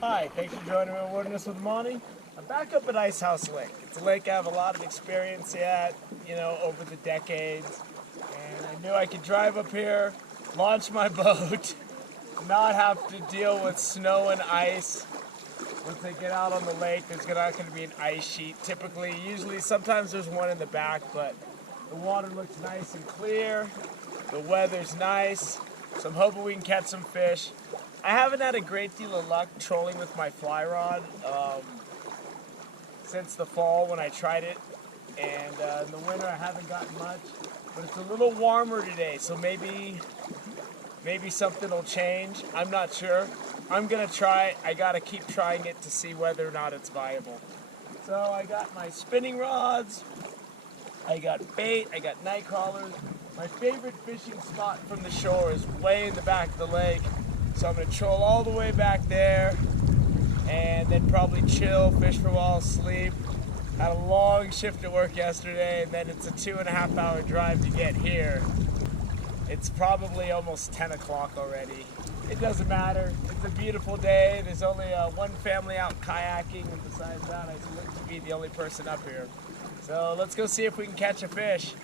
Hi, thanks for joining me on Wilderness with Monty. I'm back up at Ice House Lake. It's a lake I have a lot of experience at, over the decades. And I knew I could drive up here, launch my boat, not have to deal with snow and ice. Once I get out on the lake, there's not going to be an ice sheet. Usually, sometimes there's one in the back, but the water looks nice and clear. The weather's nice, so I'm hoping we can catch some fish. I haven't had a great deal of luck trolling with my fly rod since the fall when I tried it, and in the winter I haven't gotten much, but it's a little warmer today, so maybe something will change. I'm not sure. I'm gonna try. I gotta keep trying it to see whether or not it's viable. So I got my spinning rods, I got bait, I got night crawlers. My favorite fishing spot from the shore is way in the back of the lake. So I'm gonna troll all the way back there and then probably chill, fish for a while, sleep. Had a long shift at work yesterday, and then it's a 2.5 hour drive to get here. It's probably almost 10 o'clock already. It doesn't matter. It's a beautiful day. There's only one family out kayaking, and besides that, I look to be the only person up here. So let's go see if we can catch a fish.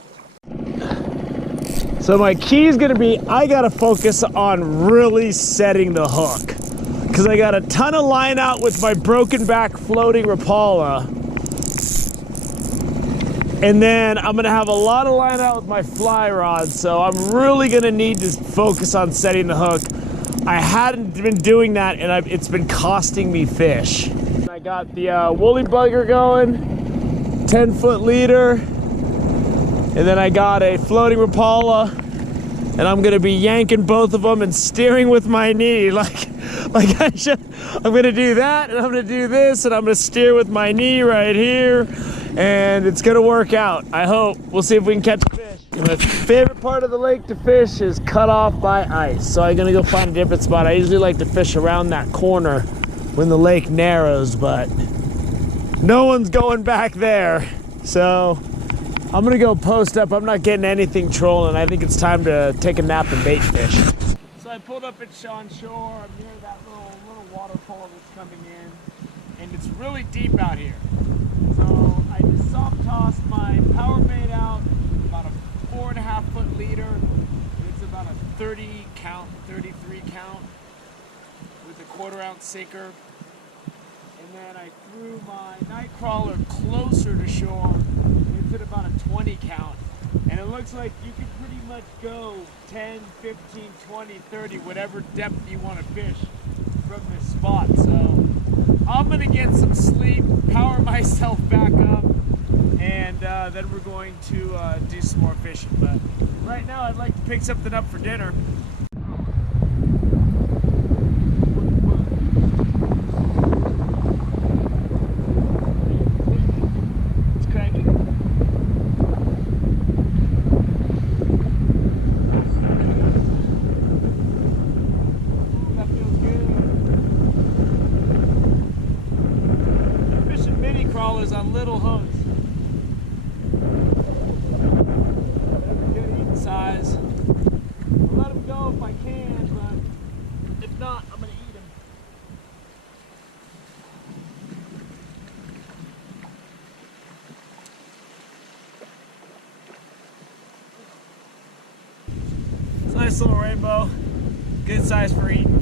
So my key is gonna be, I gotta focus on really setting the hook, because I got a ton of line out with my broken back floating Rapala. And then I'm gonna have a lot of line out with my fly rod, so I'm really gonna need to focus on setting the hook. I hadn't been doing that, and it's been costing me fish. I got the woolly bugger going, 10-foot leader, and then I got a floating Rapala, and I'm gonna be yanking both of them and steering with my knee like I should. I'm gonna do that, and I'm gonna do this, and I'm gonna steer with my knee right here, and it's gonna work out. I hope. We'll see if we can catch a fish. My favorite part of the lake to fish is cut off by ice, so I'm gonna go find a different spot. I usually like to fish around that corner when the lake narrows, but no one's going back there, so I'm gonna go post up. I'm not getting anything trolling. I think it's time to take a nap and bait fish. So I pulled up at Sean Shore. I'm near that little waterfall that's coming in, and it's really deep out here. So I just soft tossed my power bait out, about a 4.5-foot leader. It's about a 30 count, 33 count with a 1/4 ounce sinker. And then I threw my night crawler closer to shore. It's at about a 20 count. And it looks like you can pretty much go 10, 15, 20, 30, whatever depth you want to fish from this spot. So I'm gonna get some sleep, power myself back up, and then we're going to do some more fishing. But right now I'd like to pick something up for dinner. It's cranking. That feels good. I'm fishing mini crawlers on little hooks. Good eating size. I'll let them go if I can, but if not, I'm gonna eat them. It's a nice little rainbow. Good size for eating.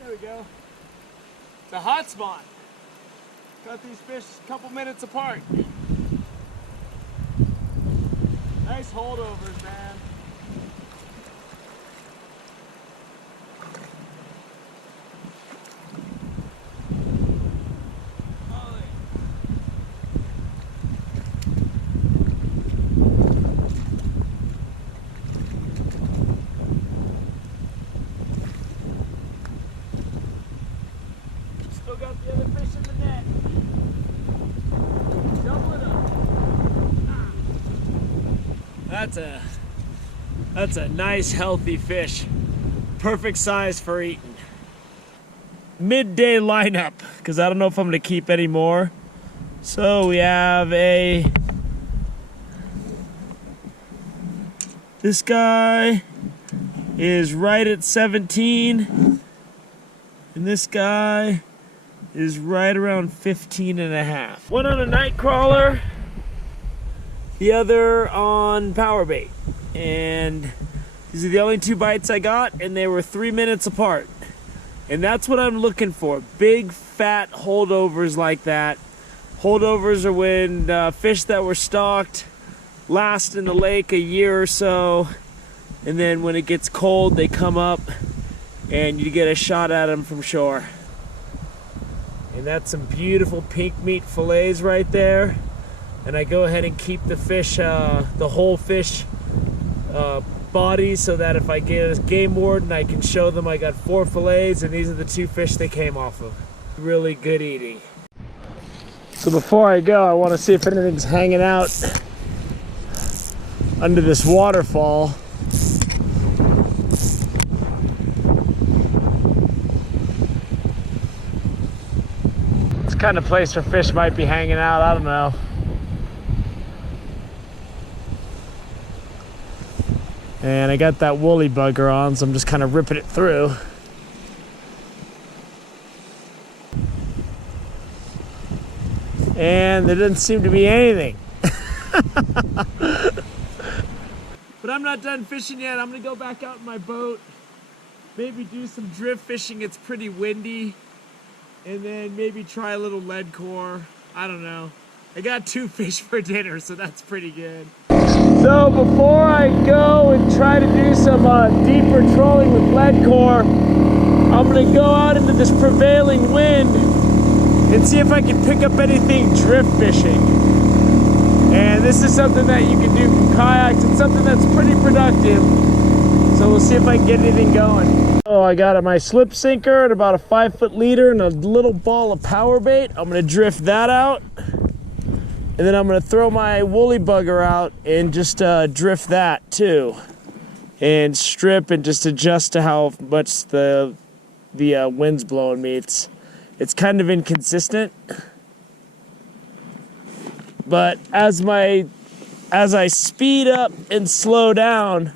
There we go. It's a hot spot. Got these fish a couple minutes apart. Nice holdovers, man. Still got the other fish in the net. Double it up. That's a nice healthy fish. Perfect size for eating. midday lineup because I don't know if I'm going to keep any more. So we have this guy is right at 17, and this guy is right around 15 and a half. One on a night crawler, the other on power bait. And these are the only 2 bites I got, and they were 3 minutes apart. And that's what I'm looking for, big fat holdovers like that. Holdovers are when fish that were stocked last in the lake a year or so, and then when it gets cold they come up and you get a shot at them from shore. And that's some beautiful pink meat fillets right there. And I go ahead and keep the fish, the whole fish body, so that if I get a game warden I can show them I got 4 fillets and these are the 2 fish they came off of. Really good eating. So before I go, I want to see if anything's hanging out under this waterfall. It's the kind of place where fish might be hanging out, I don't know. And I got that woolly bugger on, so I'm just kind of ripping it through. And there doesn't seem to be anything. But I'm not done fishing yet. I'm gonna go back out in my boat, maybe do some drift fishing. It's pretty windy. And then maybe try a little lead core. I don't know. I got 2 fish for dinner, so that's pretty good. So before I go and try to do some deeper trolling with lead core, I'm gonna go out into this prevailing wind and see if I can pick up anything drift fishing. And this is something that you can do from kayaks. It's something that's pretty productive. So we'll see if I can get anything going. Oh, I got my slip sinker and about a 5-foot leader and a little ball of power bait. I'm gonna drift that out. And then I'm gonna throw my woolly bugger out and just drift that too. And strip and just adjust to how much the wind's blowing me. It's kind of inconsistent. But as I speed up and slow down,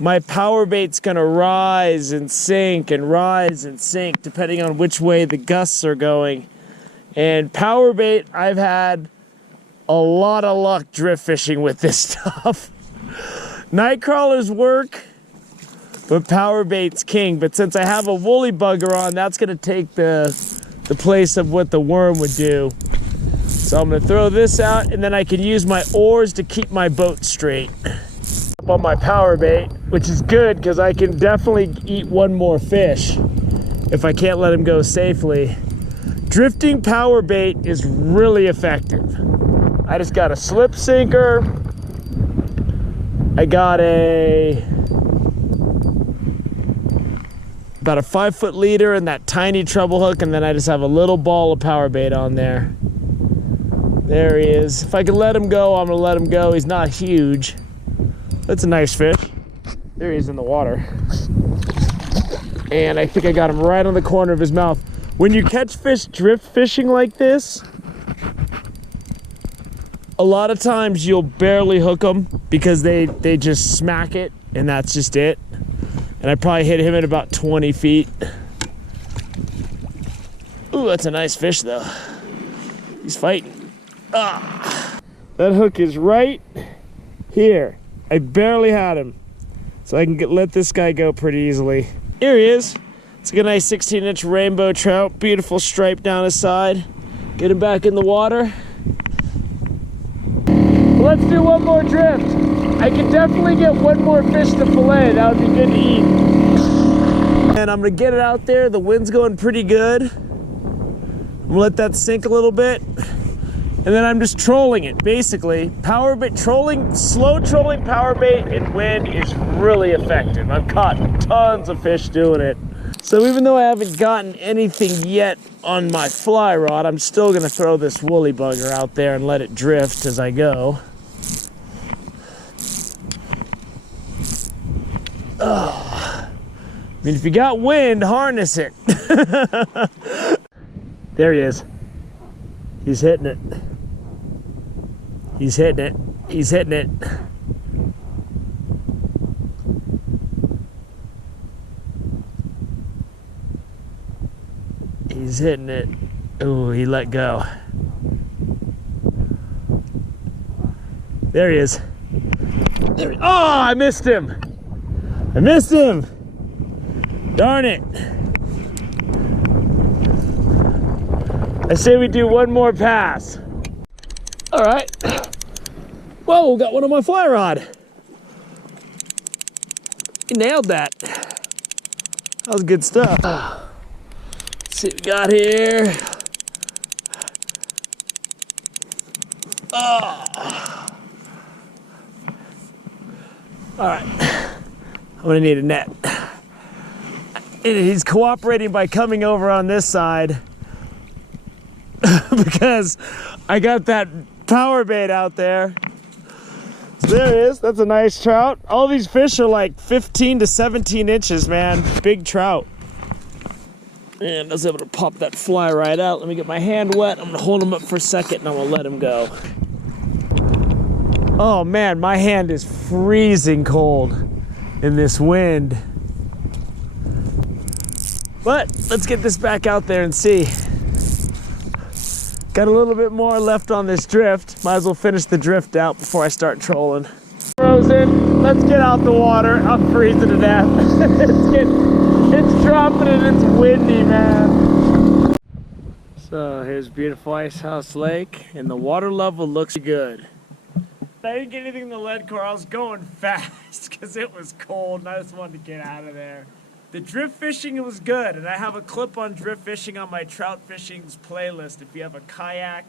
my power bait's gonna rise and sink depending on which way the gusts are going. And power bait, I've had a lot of luck drift fishing with this stuff. Night crawlers work, but power bait's king. But since I have a woolly bugger on, that's gonna take the place of what the worm would do. So I'm gonna throw this out, and then I can use my oars to keep my boat straight. Up on my power bait, which is good because I can definitely eat 1 more fish if I can't let him go safely. Drifting power bait is really effective. I just got a slip sinker. I got about a 5-foot leader and that tiny treble hook, and then I just have a little ball of power bait on there. There he is. If I can let him go, I'm gonna let him go. He's not huge. That's a nice fish. There he is in the water. And I think I got him right on the corner of his mouth. When you catch fish drift fishing like this, a lot of times you'll barely hook them because they just smack it, and that's just it. And I probably hit him at about 20 feet. Ooh, that's a nice fish though. He's fighting. Ah, that hook is right here. I barely had him. So I can let this guy go pretty easily. Here he is. It's a nice 16-inch rainbow trout. Beautiful stripe down his side. Get him back in the water. Let's do 1 more drift. I can definitely get 1 more fish to fillet. That would be good to eat. And I'm gonna get it out there. The wind's going pretty good. I'm gonna let that sink a little bit. And then I'm just trolling it, basically. Power bait trolling, slow trolling power bait in wind is really effective. I've caught tons of fish doing it. So even though I haven't gotten anything yet on my fly rod, I'm still gonna throw this woolly bugger out there and let it drift as I go. Oh. I mean, if you got wind, harness it. There he is. He's hitting it. He's hitting it. He's hitting it. He's hitting it. Ooh, he let go. There he is. There he, oh, I missed him. I missed him. Darn it. I say we do one more pass. All right. Whoa, got one on my fly rod. You nailed that. That was good stuff. Let's see what we got here. Oh. All right. I'm gonna need a net. He's cooperating by coming over on this side because I got that power bait out there. So there it is. That's a nice trout. All these fish are like 15 to 17 inches, man. Big trout. And I was able to pop that fly right out. Let me get my hand wet. I'm gonna hold him up for a second and I'm gonna let him go. Oh man, my hand is freezing cold in this wind. But let's get this back out there and see. Got a little bit more left on this drift. Might as well finish the drift out before I start trolling. Frozen, let's get out the water. I'm freezing to death. It's dropping and it's windy, man. So here's beautiful Ice House Lake and the water level looks good. I didn't get anything in the lead core. I was going fast because it was cold and I just wanted to get out of there. The drift fishing was good, and I have a clip on drift fishing on my trout fishing's playlist. If you have a kayak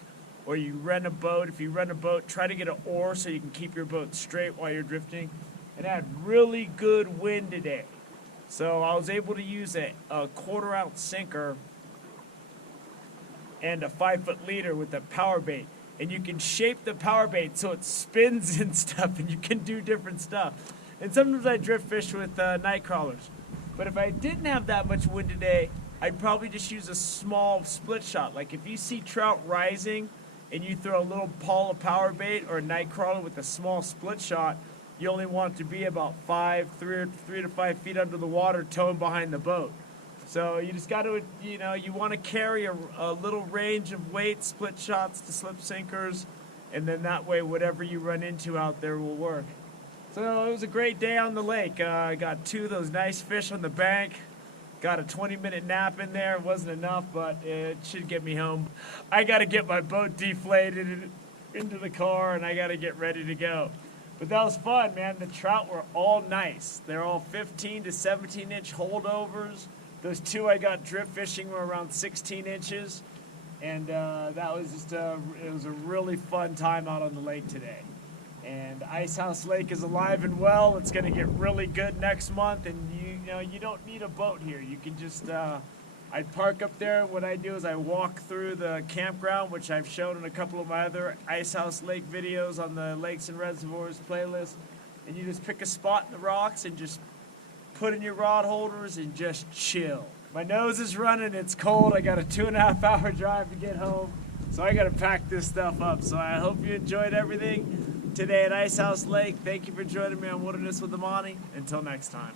or you rent a boat, if you rent a boat, try to get an oar so you can keep your boat straight while you're drifting. It had really good wind today. So I was able to use a 1/4 ounce sinker and a 5-foot leader with a power bait. And you can shape the power bait so it spins and stuff, and you can do different stuff. And sometimes I drift fish with night crawlers. But if I didn't have that much wind today, I'd probably just use a small split shot. Like if you see trout rising and you throw a little Paula power bait or a night crawler with a small split shot, you only want it to be about 3 to 5 feet under the water, towing behind the boat. So you just got to, you want to carry a little range of weight, split shots to slip sinkers, and then that way whatever you run into out there will work. So it was a great day on the lake. I got 2 of those nice fish on the bank. Got a 20-minute nap in there. It wasn't enough, but it should get me home. I got to get my boat deflated into the car, and I got to get ready to go. But that was fun, man. The trout were all nice. They're all 15 to 17-inch holdovers. Those 2 I got drift fishing were around 16 inches. And that was just it was a really fun time out on the lake today. And Ice House Lake is alive and well. It's going to get really good next month, and you don't need a boat here. You can just I park up there. What I do is I walk through the campground, which I've shown in a couple of my other Ice House Lake videos on the Lakes and Reservoirs playlist. And you just pick a spot in the rocks and just put in your rod holders and just chill. My nose is running. It's cold. I got a 2.5-hour drive to get home, so I got to pack this stuff up. So I hope you enjoyed everything today at Ice House Lake. Thank you for joining me on Wilderness with Amani. Until next time.